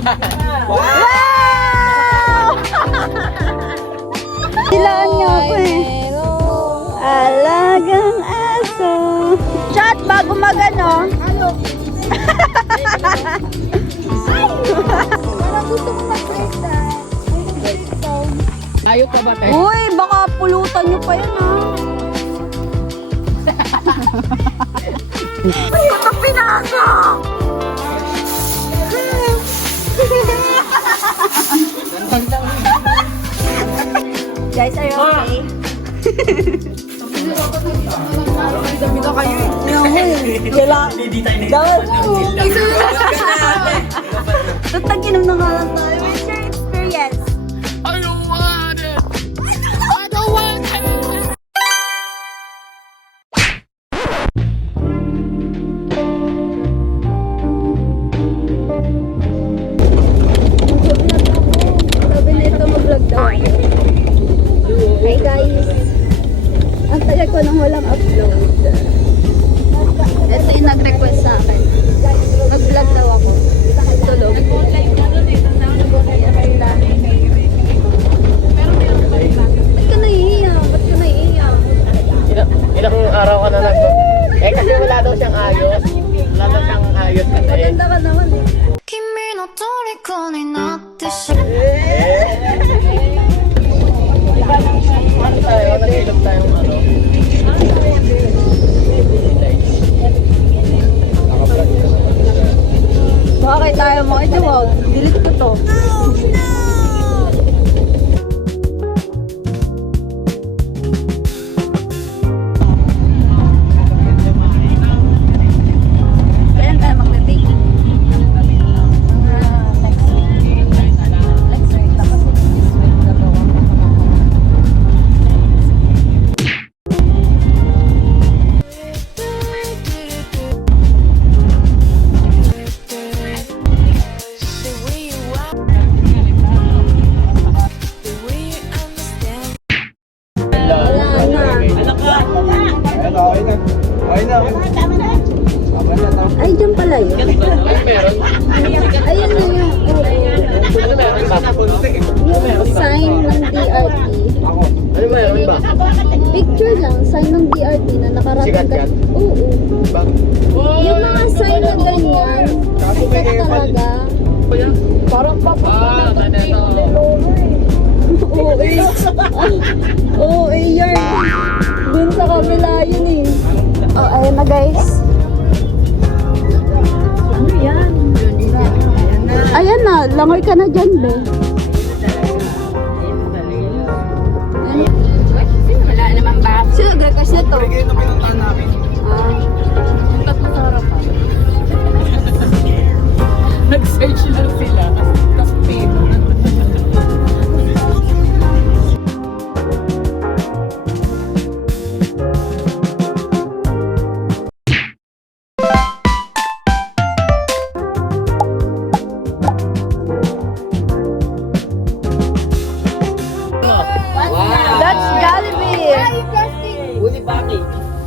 Wow! Ilaan niyo ako eh. Alagang aso. Chat, bago magano. Parang gusto ko mag-break Ayok ka ba, te? Uy, baka pulutan niyo pa yan ah. Ay, ito pinasa! Guys, are you okay? Dami na kayo eh. Tataginom na nga lang tayo. What's your experience? I don't want it. I don't want it. Sabi na ito mag-vlog daw ako. Hi guys! Ang tagal ko nang walang upload. Ito yung nag-request sa akin. Mag-vlog daw ako. Tulog. Ba't ka naiiyak? Ba't ka naiiyak? Ilang araw ka na eh kasi wala daw siyang ayos. Wala daw siyang ayos kasi. Maganda ka naman eh. 君の虜になってし Ano tayo? Nag-ilog tayong ano? Bakit tayo mo? Ito wow. Delete ko to. Kailan tayo magbe-bake? Next week. Next week. Tapos this week gagawa. Wala na. Ay, dyan pala yun. Meron? Ayun na yung Ano meron ba? yung sign ng DRT. Ano meron ba? Picture lang, sign ng DRT na nakarating Sikat ka. yan? Oo. Bakit? Yung mga sign na ganyan, sikat talaga. Parang papapunta ng Oo, eh. Oo, eh, yarn. Dun sa kabila yun eh. Oh, ayun na guys. Ano yan? Ayan na, langoy ka na dyan, be. Wala namang bab. Sino nag-request nito? Ito pinuntahan namin. Yung tatlo sa harapan. Nag-search lang sila. Tapos pin. That's Jollibee! Uli baki.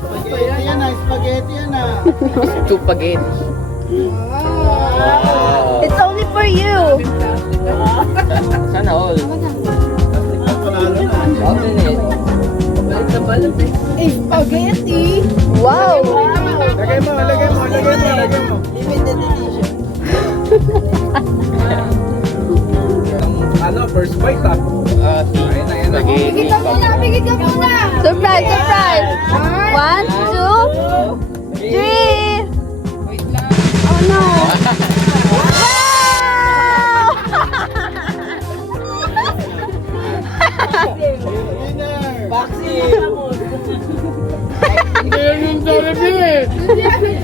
Spaghetti yan ah, spaghetti yan ah. Chupagin. It's only for you! Sana all. Panalo na. Okay na eh. Balik na balot eh. Wow! Lagay mo, lagay mo, lagay mo, lagay mo. Ano, first bite ah. Ayun na, ayun na. Spaghetti. Bigit ka muna! Surprise! Surprise! 1, 2, 3! Oh no! Winner!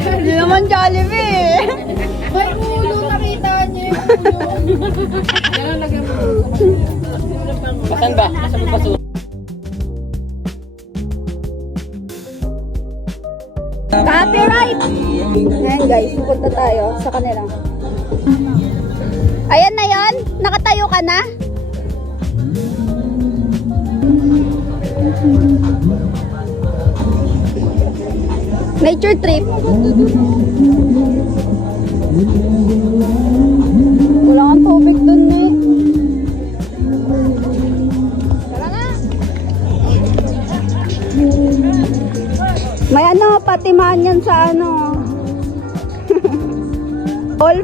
Hindi naman Jollibee! May ulo, nakita niyo yung ulo. Saan ba? Saan ba basura? Copyright! Ayan guys, pupunta tayo sa kanila. Ayan na yon, nakatayo ka na? Nature trip. Wala kang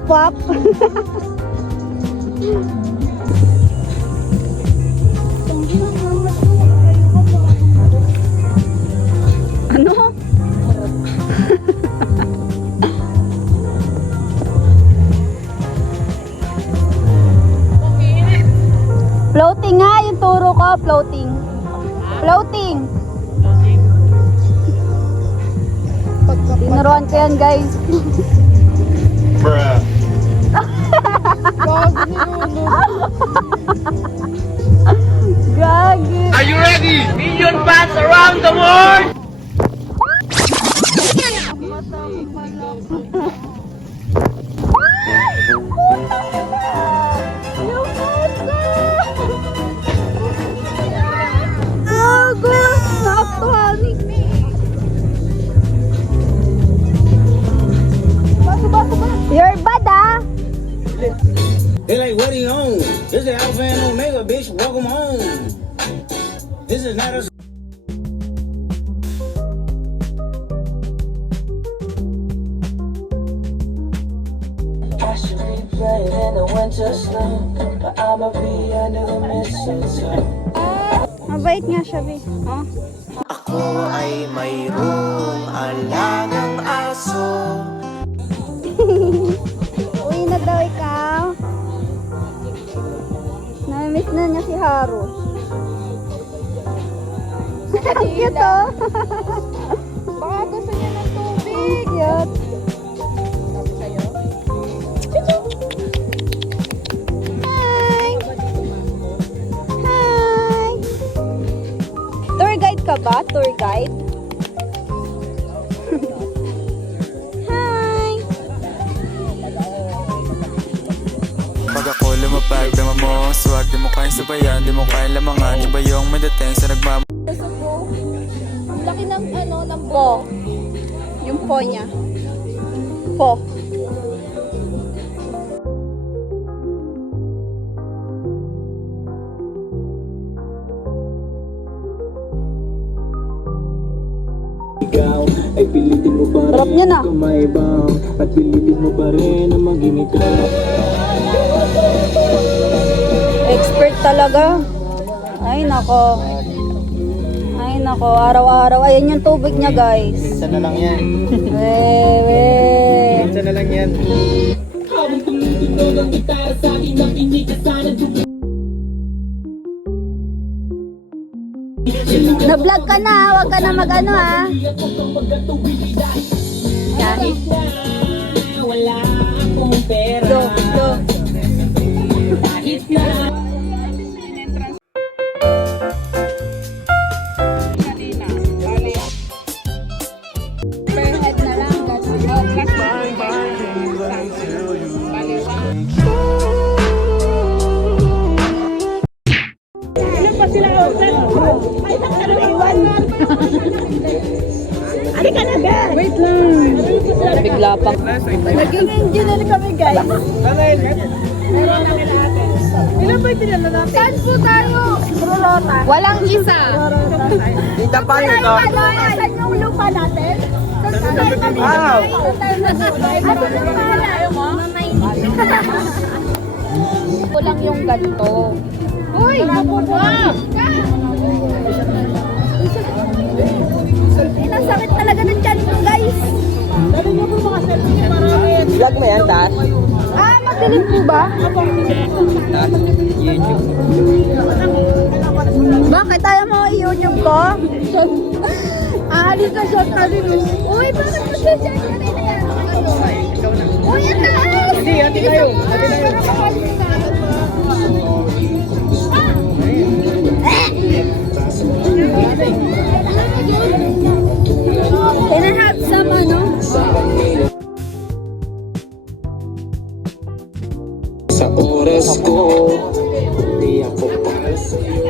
pop. Ano? Floating nga, yung turo ko, floating. Floating. Tinuruan ko yan, guys. Bruh. Gagi. Are you ready? Million fans around the world! You're bad, ah. They like, what he on? This is Alpha and Omega, bitch. Welcome home. This is not a. I should be playing in the winter snow, but I'ma be under the mistletoe. Mabait nga siya, Bi. Oh. Ako ay mayroong alagang aso. Uwi na daw ikaw. Namimiss na niya si Haru. Ang cute, oh. Baka gusto niya ng tubig. Cute. Hi! Hi! Tour guide ka ba? Tour guide? Hi! Pag ako lumapag, dama mo ang swag. Di mo kayang sabayan, di mo kayang lamangan. Iba yung may dating sa nagmam. Ang laki ng ano, ng Po. Yung po niya. Po. Ikaw ay pilitin mo pa Sarap niya na. kumaibang at pilitin mo pa rin na maging ikaw. Expert talaga. Ay, nako. Ay, nako. Araw-araw. Ayan yung tubig niya, guys. Minsan na lang yan. Weh. Minsan na lang yan. Na-vlog ka na. Huwag ka na mag-ano, ha. Kahit Wala akong pera. do. Head na lang. Wait lang. Bigla pang. Naging engineer kami, guys. Ilan ba tinala natin? Saan po tayo? Rulota. Walang isa. Tita pa yun, no? Saan yung lupa natin? Wow! Kulang yung ganito. Uy! Nasakit talaga ng tiyan ko, guys. Vlog mo yan, Tat? Ah, madilim po ba? YouTube. Bakit tayo mo i-YouTube ko? Aalis na shot na rin. Uy, bakit mo shot na rin yan? Uy, ang taas! Hindi, hati tayo. Hati tayo. Can I have some, ano? Sa oras ko, di ako para sa'yo.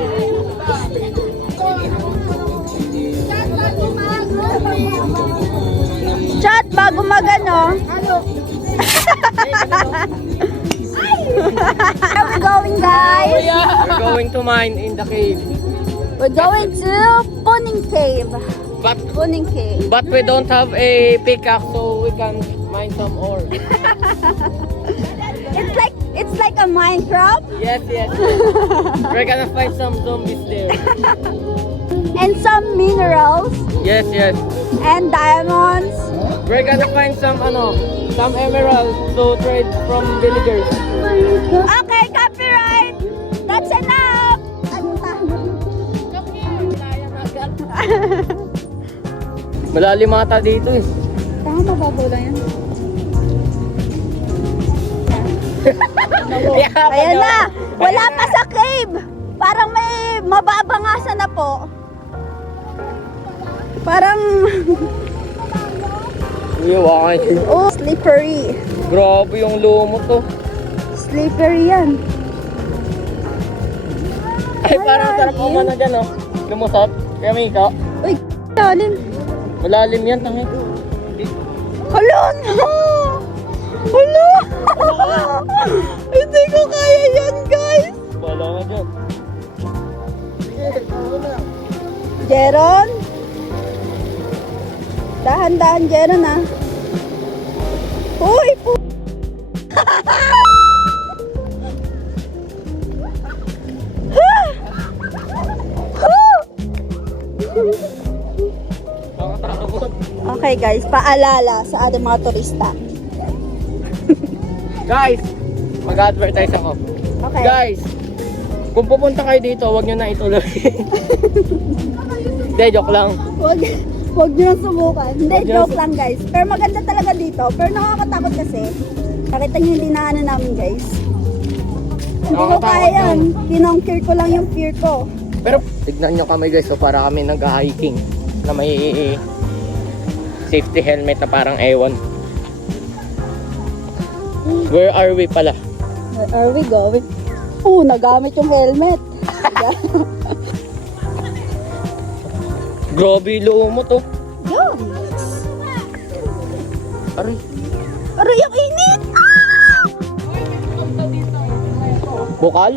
Chat, bago magano. Where are we going, guys? We're going to mine in the cave. We're going to Puning Cave. Kuning cave. but we don't have a pickaxe, so we can mine some ore. It's like a Minecraft Yes. We're gonna find some zombies there. and some minerals Yes. and diamonds. We're gonna find some emeralds to trade from villagers. Okay, copyright. That's enough. Ano pa? Malalim ata dito eh. Tama, mababaw lang yan. Ayan na. Wala pa sa cave. Parang may mababangasan na po. Parang oh, slippery. Grabe yung lumot to. Slippery yan. Ay, parang sarap umano dyan, oh. Lumusot. Kaya may ikaw. Uy, lalim. Malalim yan, tangi. Hala, no! Hala! Hindi ko kaya yan, guys. Wala nga dyan. Jeron? Dahan-dahan, Jeron, ah. Uy, po! Nakatakot. Okay, guys, paalala sa ating mga turista. Guys, mag-advertise ako. Okay. Guys, kung pupunta kayo dito, huwag nyo na ituloy. Hindi, joke lang. Huwag nyo na subukan. Hindi, Wag nyo joke lang, guys. Pero maganda talaga dito. Pero nakakatakot kasi. Nakita nyo yung dinaanan namin, guys. Hindi ko Nakakatakot kaya yan. yun. Kinongkir ko lang yung fear ko. Pero tignan nyo kami guys, so para kami nag-hiking na may safety helmet na parang ewan. Where are we pala? Where are we going? Nagamit yung helmet. Grabe lumot oh. Yun. Aray. Aray, yung init! Ah! Bukal?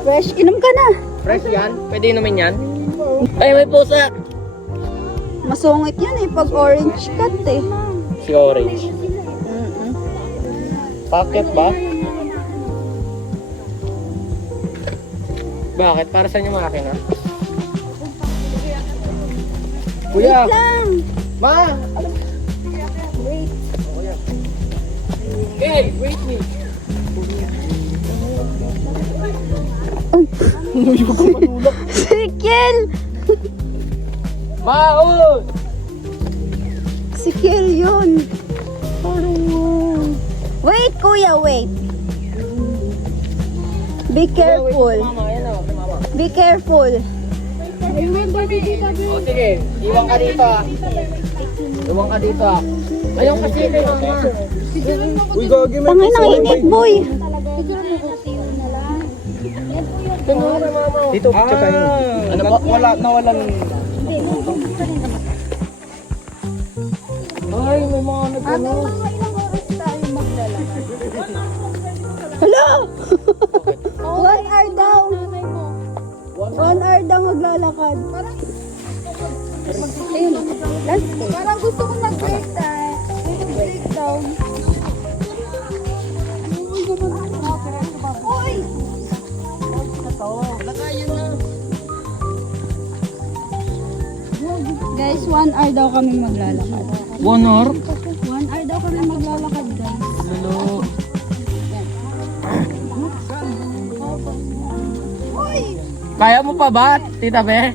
Fresh, inom ka na. Fresh yan? Pwede inumin yan? Ay, may pusa! Masungit yan eh, pag orange cut eh. Si Orange. Bakit ba? Bakit? Para saan yung makina? Kuya! Wait lang. Ma! Wait. Okay, wait me. Si Kiel! Baon! Si Kiel yun. Wait, kuya, wait. Be careful. Mama, yan o. Mama. Be careful. O sige, iwan ka dito ah. Iwan ka dito ah. Ayun kasi kay mama. Uy, gagi may Tangay ng init, boy. Tumulong kay mama. Dito, tsaka yun. Ano ba? Nawalan. Ay, may mga nagano. Hello! 1 hour daw. 1 hour daw maglalakad. Ayun, landscape. Parang gusto kong nag-breakdown. Uy! Guys, 1 hour daw kami maglalakad. 1 hour? 1 hour daw kami maglalakad, guys. Lalo. Uy! Kaya mo pa ba, Tita Be?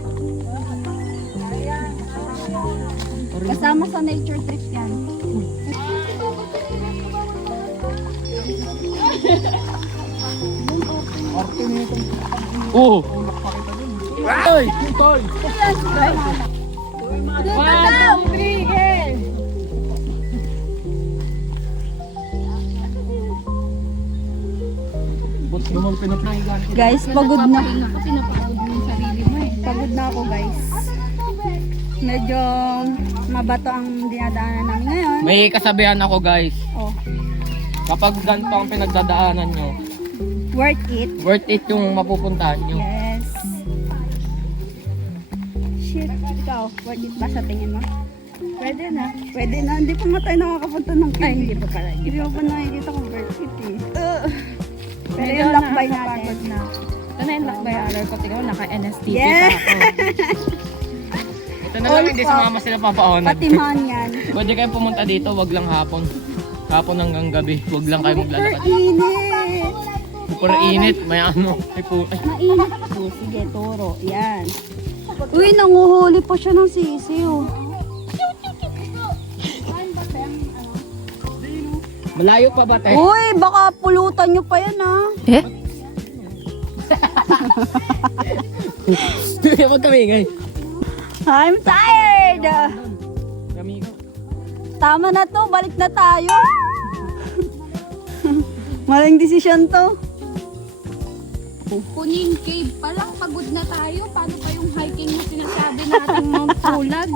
Kasama sa nature trip yan. Oo. Ay! Guys, pagod na. Pagod na ako, guys. Medyo mabato ang dinadaanan namin ngayon. May kasabihan ako guys. Oh, Kapag ganito ang pinagdadaanan nyo, worth it. worth it yung mapupuntahan nyo. Yes. Shit, ikaw. Worth it ba sa tingin mo? Pwede na. Pwede na. Hindi pa nga tayo nakakapunta ng cave. Ay, hindi pa pala. Hindi pa nakikita kung worth it eh. Pero Medyo yung lakbay natin. nakakapagod na. Ito na yung lakbay araw ko. Tingnan mo, naka-NSTP Yeah. pa ako. Ito na lang, hindi sumama sila papaonan. Patiman yan. Pwede kayo pumunta dito, wag lang hapon. Hapon hanggang gabi, wag lang kayo Super maglalakad. init. Super init, may ano, may ay, Mainit po. Sige, turo. Yan. Uy, nanguhuli pa siya ng sisiw. malayo pa ba tayo? Uy, baka pulutan nyo pa yan ah. Wag kami, guys. I'm tired. Amigo. Tama na to, balik na tayo. Maling desisyon to. Kuning cave pa lang, pagod na tayo. Paano pa yung hiking na sinasabi natin Mount Pulag?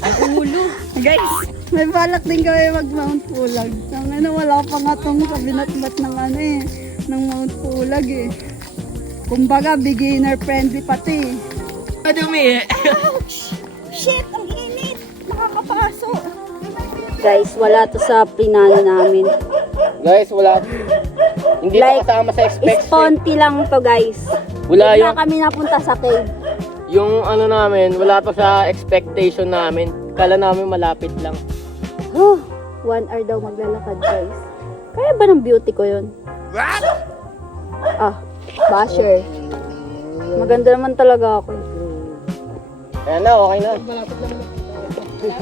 Ay, ulo. Guys, may balak din kami mag Mount Pulag. Ang ano, wala pa nga tong kabinat-bat ng ano eh, ng Mount Pulag eh. Kumbaga, beginner friendly pati. Madumi eh. Shit, ang init! Nakakapaso! Guys, wala to sa plinano namin. Guys, wala. Hindi Like, pa kasama sa expectation. Sponty lang to guys. Wala Hindi yung, na kami napunta sa cave. yung ano namin, wala to sa expectation namin. Kala namin malapit lang. 1 hour daw maglalakad guys. Kaya ba ng beauty ko yun? Ah, basher. Maganda naman talaga ako. Ayan na, okay na.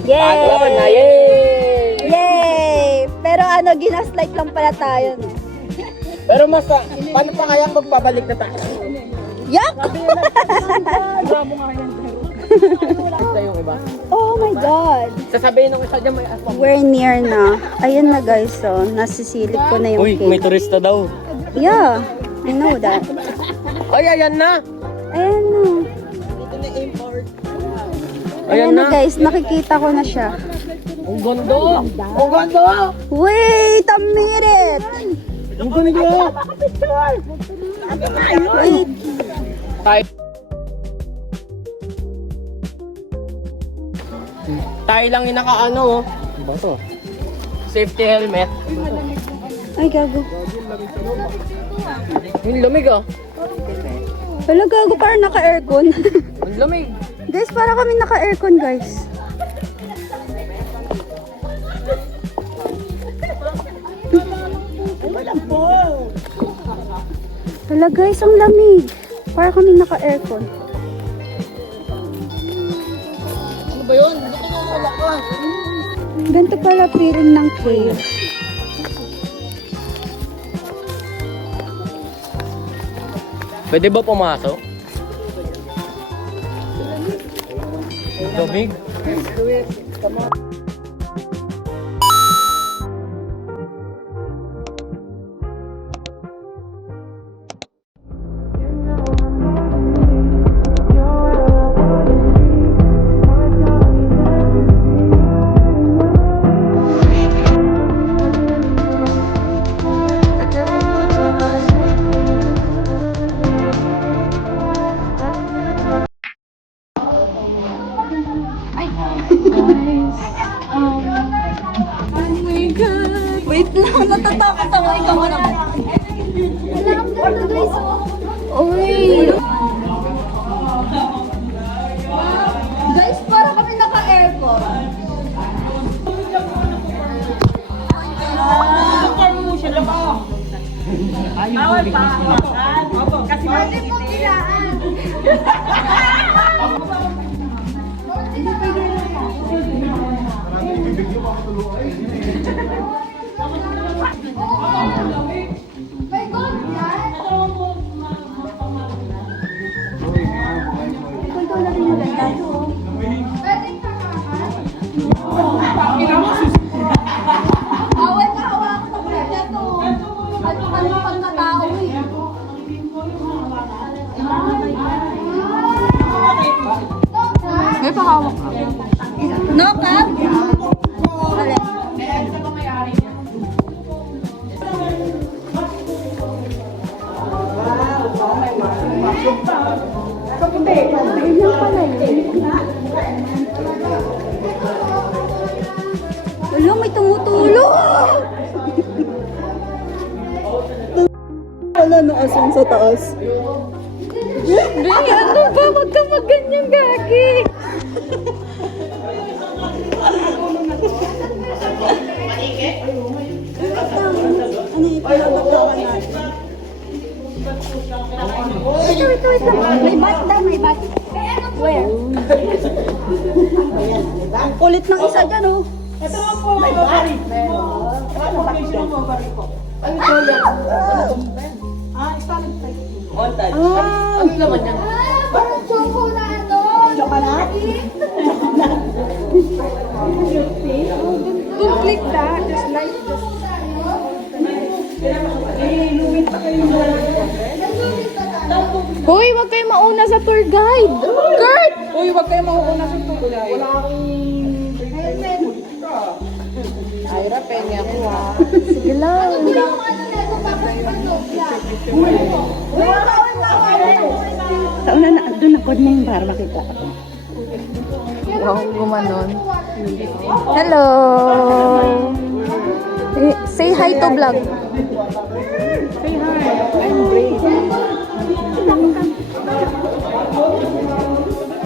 Yay! na, yay! Yay! Pero ano, ginaslight lang pala tayo. No? Pero mas, paano pa kaya magpabalik na tayo? Yak! Ito yung iba. Oh my God! Sasabihin ng isa dyan may aswang. We're near na. Ayan na guys, so nasisilip ko na yung Uy, may cave. turista daw. Yeah, I know that. Ay, ayan na! Ayan na. Ayan Ayan na na. guys, nakikita ko na siya. Ang gondo! Ang gondo! Wait a minute! Ang gondo! Wait. Tayo lang yung naka-ano, oh. Ba to? Safety helmet. Ay, gago. Yung lamig, ah. Wala, gago, parang naka-aircon. Ang lamig. Guys, para kami naka-aircon, guys. Wala, guys, ang lamig. Para kami naka-aircon. Ano ba yun? Buto mo wala ka. Ganito pala feeling ng cave. Pwede ba pumasok? Lamig. Wait lang, natatakot ako. Ikaw mo naman. Wala akong ganda, guys. Uy! Guys, para kami naka-aircon. Awal na hawak ko na ito. Ano pang katao eh. May pakawak ka. No, Cap? Ganyan pala yun. Wala, may tumutulo! Wala na asong sa taas. Ano ba? Huwag ka mag-ganyan, Gagi. Ano yung pinabagawa natin? Wait lang. May bat daw, may bat. Where? Ang kulit ng isa dyan, oh. Ito mo po, may bat. Ano naman yan? Parang choco na ano. Chocolate? Don't click that. Just like this. Hoy, wag kayo mauna sa tour guide. Kurt! Uy, wag kayo mauna sa tulay. Wala akong... Ira, pengi ako ha. Sige lang. Sa una na, doon ako na yung para makita ako. Wow, gumanon. Hello! Say hi to vlog. Say hi. I'm brave.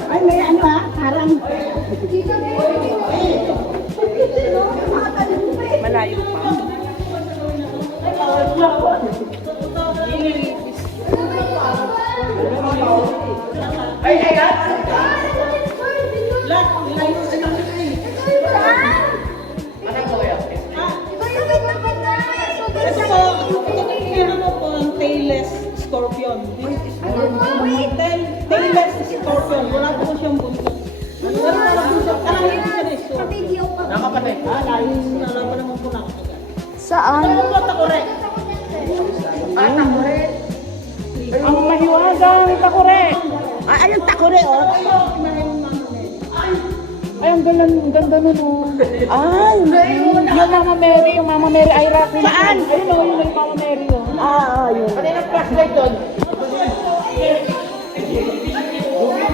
Ay, may ano ah, parang... Malayo pa. Ito po, meron mo po ang tailless scorpion. Tailless scorpion. Wala po siyang buntot. Wala po siyang karangin siya na scorpion. Nakapatay. Wala pa naman po nakakagat. Saan? Ano po, takore? Ang mahiwagang takore. Ay, ayun, takore, oh. Ay, ang ganda nun oh. Ay, yung Mama Mary, yung Mama Mary Ira. Saan? Ayun oh, yung Mama Mary oh. Yun. Ano yung flashlight doon?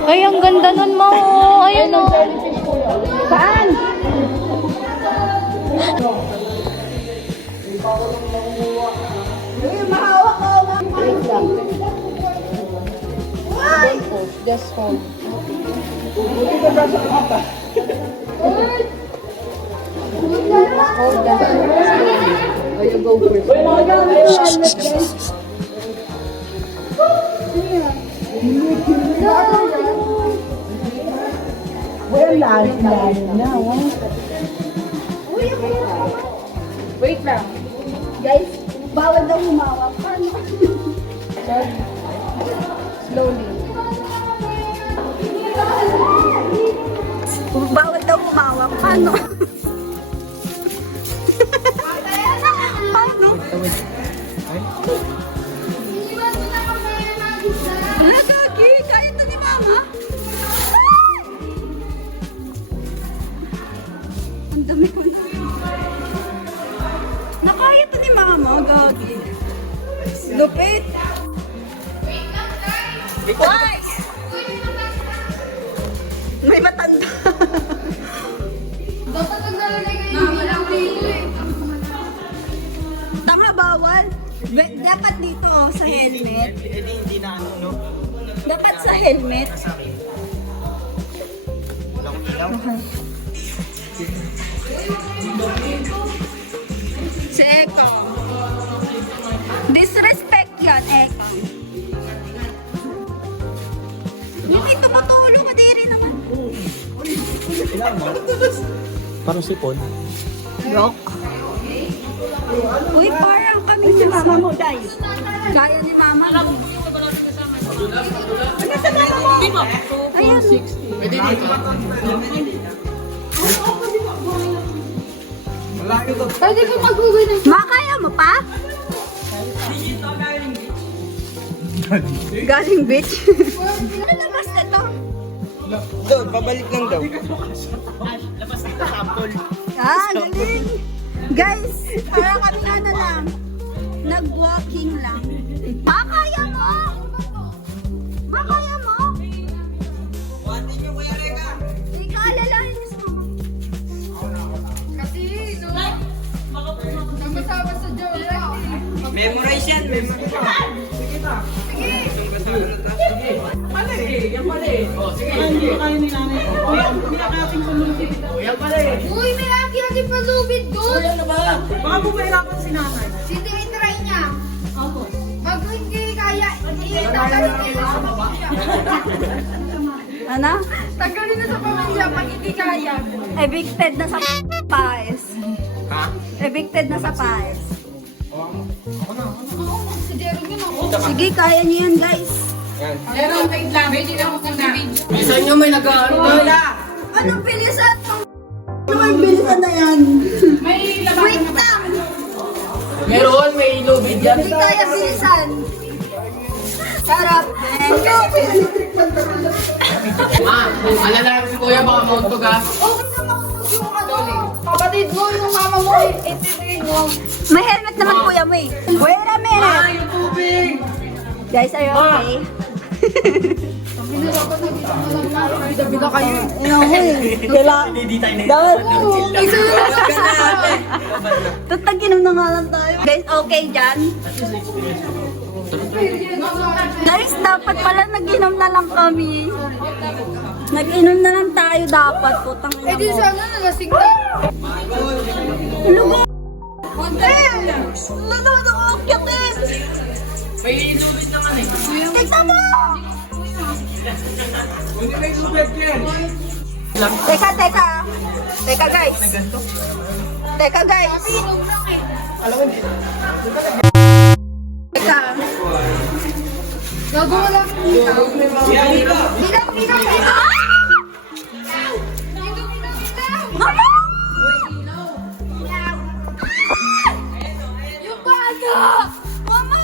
Ay, ang ganda nun mo. Ayun o. Saan? Uy, mahawak ko. Wait lang. Just hold. Hold that. Oh, you go first. Wala na, oh. Wait lang. Guys, bawal daw humawak. Paano? Slowly. Bawal daw humawak. Paano? Paano? Wala, Gagi. Kaya ito ni Mama. Ay! Ang dami ko na. Nakaya ito ni Mama, Gagi. Lupit. Why? May matanda. Dapat ang nalagay kayo walang rito eh. Tanga, bawal. Dapat dito, oh, sa helmet. Hindi na ano, no? Dapat sa helmet. Si Eko. Disrespect yan, Eko. Hindi tumutulong, kadiri naman. Parang sipon. Rock. Uy, parang kami si Mama mo, Day. Kaya ni Mama. Ano sa Mama mo? Ayan. Pwede ko mag-uwi na. Ma, kaya mo pa? Galing beach. Ano labas na to? Doon, babalik lang daw. Ah, galing. Guys, parang kami ano lang. Nag-walking lang. Ma, kaya mo? Ma, kaya mo? Memorize yan, memorize. Uy, may lagi-lagi palubid doon. Baka po mahirapan si nanay. Hindi, itry niya. Bago hindi kaya, tanggalin niya sa pamilya. Ano? Tanggalin na sa pamilya pag hindi kaya. Evicted na sa paes. Ha? Evicted na sa paes. Si Jeremy na. Sige, kaya niyo yan, guys. Minsan nyo may nag-aaral tayo. Anong bilisan? Anong bilisan na yan? Wait lang! Meron, may lubid yan. Hindi kaya bilisan. Sarap. Alala si Kuya, baka mauntog ha. Kapatid mo, yung mama mo, itibig mo. May helmet naman, Kuya May. Wait a minute. Yung tubig! Guys, are you okay? Bida kayo eh. Dapat. Tataginom na nga lang tayo. Guys, okay dyan? Guys, dapat pala nag-inom na lang kami. Nag-inom na lang tayo dapat. Putang ina Eh di mo. sana nalasing na. Lugo! Nakakakyakin! May lubid naman eh. Tignan mo! Hindi may lubid yan. Teka, teka. Teka, guys. Teka, guys. Teka. Gagawa lang. Bilang, bilang, bilang. Mama! Yung bata! Mama!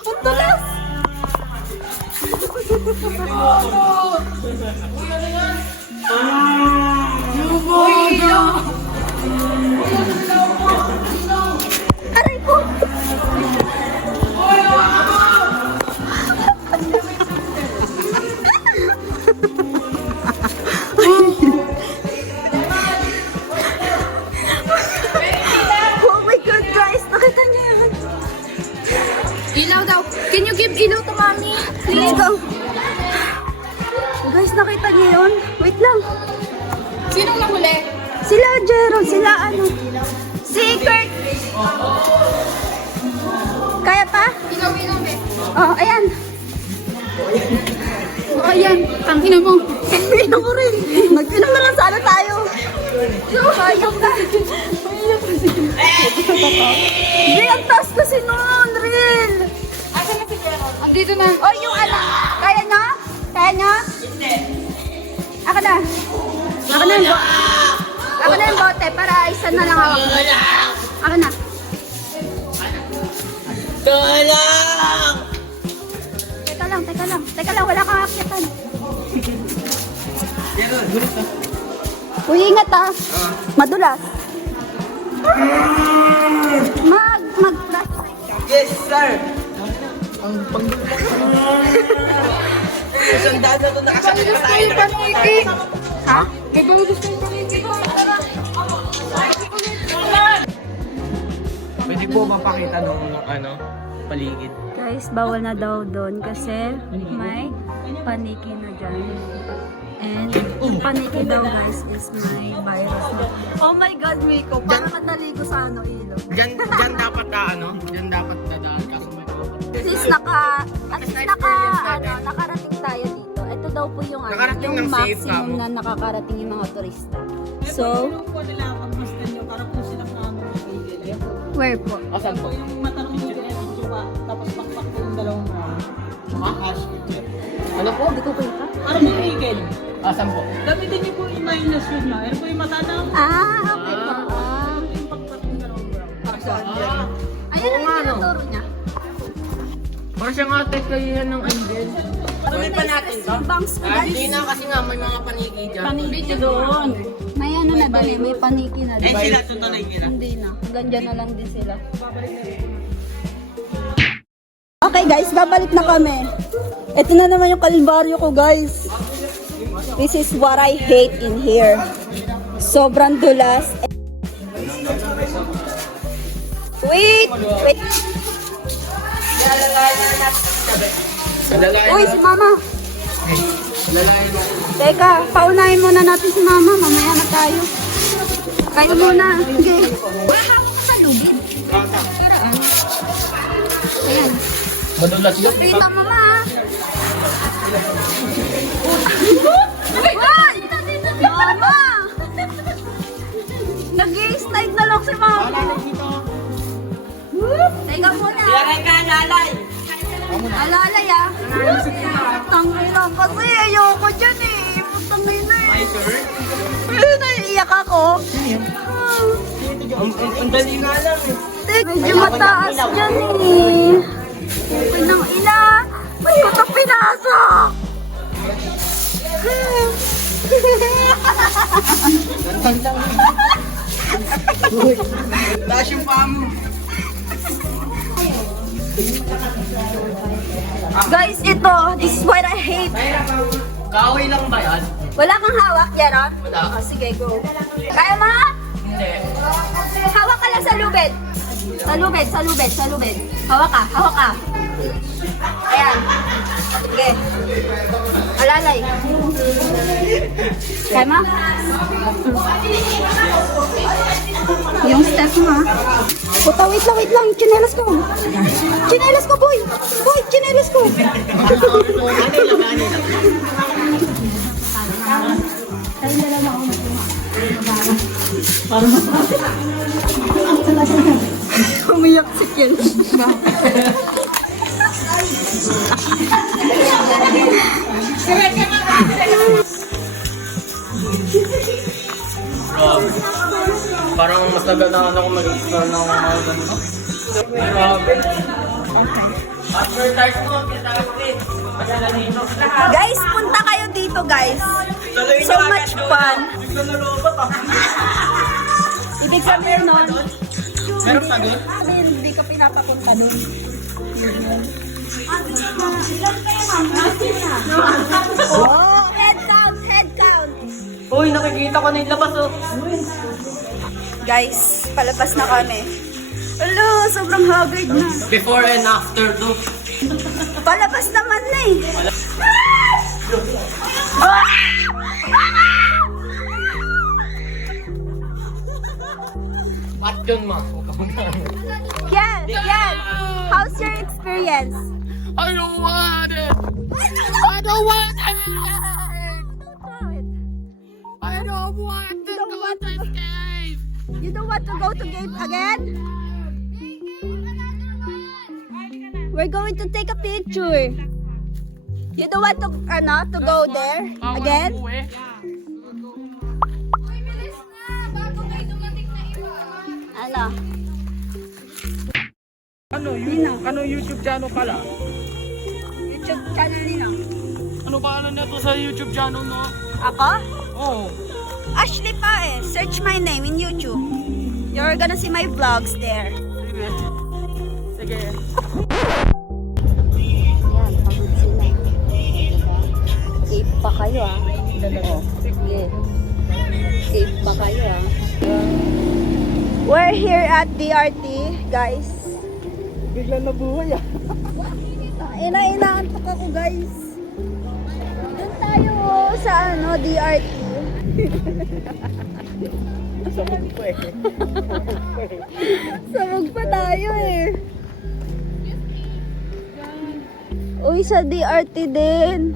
Ang tulas! Aray ko! Oh my God, guys! Nakita niyo yun? Ilaw daw. Can you give ilaw to mommy? Let's go! Guys, nakita niyo yun? Wait lang. Sinong nahuli? Sila Jeron, sila ano? Si Kurt! Kaya pa? Ilaw, ilaw, be. Oh, ayan. Oh, ayan. Tangina mo. Nag-inom ko rin. Nag-inom na lang sana tayo. Sayang na. Hindi, ang taas kasi noon, Ril. Asa na si Jerome? Andito na. Oh, yung ano. Kaya nyo? Kaya nyo? Ako na. Ako na yung bote. Ako na yung bote para isa na lang ako. Ako na. Tulong! Teka lang, teka lang. Teka lang, wala kang akyatan. Uy, ingat ah. Madulas. Mag-plastic. Yes, sir! Sandaan na ito, nakasakit pa tayo. Paniki. Ha? May bawas na yung paniki. Pwede po mapakita nung ano, paligid. Guys, bawal na daw doon kasi may paniki na dyan. And yung paniki daw guys is may virus na. Oh my God, Miko, parang nataligo sa ano, ilog. Diyan dapat diyan dapat dadaan kaso may At least nakarating tayo dito. Ito daw po yung, ano, Nakarating yung ng safe maximum kamo. na nakakarating yung mga turista. So, Tulong po nila ang gusto nyo para po silang namin magigil. where po? Asan po? Yung matanong nyo yung suka, tapos pakpak po yung dalawang Ano po? Hindi ko kita. para magigil. Asan po? Gamitin nyo po yung minus yun na. Ano po yung matanong? Ah, okay po. Ah. Yung pakpak yung dalawang brown. Ayan ang tinuturo niya. Parang siya nga kayo yan ng angel. Tuloy pa natin to. Bangs ko guys. Hindi na kasi nga may mga paniki dyan. Paniki doon. May ano na doon eh, may paniki na doon. sila tutuloy nila. Hindi na. Hanggang dyan na lang din sila. Okay guys, babalik na kami. Ito na naman yung kalbaryo ko guys. This is what I hate in here. Sobrang dulas. Wait! Wait! Uy, si Mama. Teka, paunahin muna natin si Mama. Mamaya na tayo. Kayo muna. Sige. Ayan. Madulas yun. Kita Mama. Uy! Mama! Nag-i-slide na lang si Mama. Teka muna. Alalay ah. Tangay lang kasi ayoko dyan eh. Tangay na eh. My turn? Pero naiiyak ako. Ang dali nga lang eh. Medyo mataas dyan eh. Pinang ina. Ba't ko ito pinasok? Taas yung paa mo. Guys, ito. This is what I hate. Kahoy lang ba yan? Wala kang hawak, Yaron? Wala. Oh, sige, go. Kaya mo? Hindi. Hawak ka lang sa lubid. Sa lubid, sa lubid, sa lubid. Hawak ka, hawak ka. Ayan. Sige. Alalay. Kaya mo? Yung step mo, ha? Puta, wait lang. Chinelas ko. Chinelas ko, boy. Boy, chinelas ko. Umiyak si Ken. Parang mas nagandaan ako mag-explore ng mga ganito. Grabe. Advertise mo, pinatawin. Madala dito. Guys, punta kayo dito, guys. So much fun. Ibig sabihin nun, Meron pa doon? hindi ka pinapapunta nun. Oh, head count. Uy, nakikita ko na yung labas oh. Guys, palabas na kami. Hello, sobrang haggard na. Before and after do. Palabas naman na eh. What yun ma? Yan. How's your experience? I don't want it! I don't want it! I don't want to go to this cave! You don't want to go to gate again? We're going to take a picture. You don't want to go there again? Ano? Ano YouTube channel pala? YouTube channel nino? Ano pangalan na to sa YouTube channel mo? Ako? Oh. Ashley Pae. Search my name in YouTube. You're gonna see my vlogs there. Sige. Yan, pagod sila. Cave pa kayo ah. Oh, sige. Cave pa kayo ah. We're here at DRT, guys. Biglang nabuhay ah. Inaantok ako, guys. Doon tayo sa DRT. Sabog ko eh. Sabog pa tayo eh. Uy, sa DRT din.